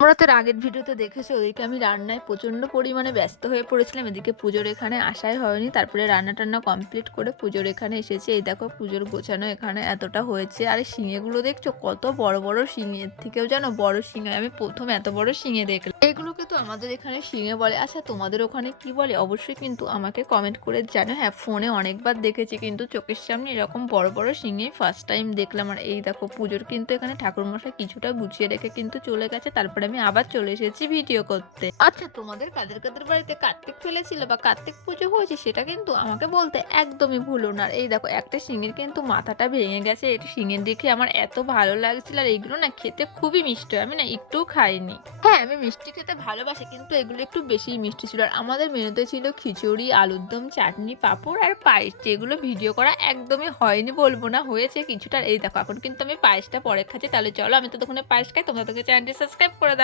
তোমরা তো এর আগের ভিডিওতে দেখেছো, ওদিকে আমি রান্নায় প্রচণ্ড পরিমাণে ব্যস্ত হয়ে পড়েছিলাম। এদিকে পুজোর এখানে আসাই হয়নি। তারপরে রান্না-টান্না কমপ্লিট করে পুজোর এখানে এসেছি। এই দেখো পুজোর গোছানো এখানে এতটা হয়েছে। আর এই শিঙেগুলো দেখছো কত বড় বড় শিঙে, এর থেকেও যেন বড় শিঙে। আমি প্রথম এত বড় শিঙে দেখলাম। এগুলোকে তো আমাদের এখানে শিঙে বলে। আচ্ছা তোমাদের ওখানে কি বলে অবশ্যই কিন্তু আমাকে কমেন্ট করে জানো। হ্যাঁ, ফোনে অনেকবার দেখেছি কিন্তু চোখের সামনে এরকম বড় বড় শিঙে ফার্স্ট টাইম দেখলাম। আর এই দেখো পুজোর কিন্তু এখানে ঠাকুরমশাই কিছুটা গুছিয়ে রেখে কিন্তু চলে গেছে। তারপরে আমি আবার চলে এসেছি ভিডিও করতে। আচ্ছা তোমাদের কাদের কাদের বাড়িতে কার্তিক ফেলেছিল বা কার্তিক পুজো হয়েছে সেটা কিন্তু আমাকে বলতে একদমই ভুলো না। আর এই দেখো একটা শিঙের কিন্তু মাথাটা ভেঙে গেছে। এটা শিঙের দেখে আমার এত ভালো লাগছিল। আর এইগুলো না খেতে খুবই মিষ্টি, আমি না একটুও খাইনি। হ্যাঁ, আমি মিষ্টি খেতে ভালোবাসি কিন্তু এগুলো একটু বেশিই মিষ্টি ছিল। আর আমাদের মেনুতে ছিল খিচুড়ি, আলুর দম, চাটনি, পাঁপড় আর পায়েস, যেগুলো ভিডিও করা একদমই হয়নি বলবো না, হয়েছে কিছুটা। এই দেখো এখন কিন্তু আমি পায়েসটা পরে খাচ্ছি। তাহলে চলো আমি ততক্ষণে পায়েস খাই, তোমরা তোকে চ্যানেলটি সাবস্ক্রাইব করে দাও।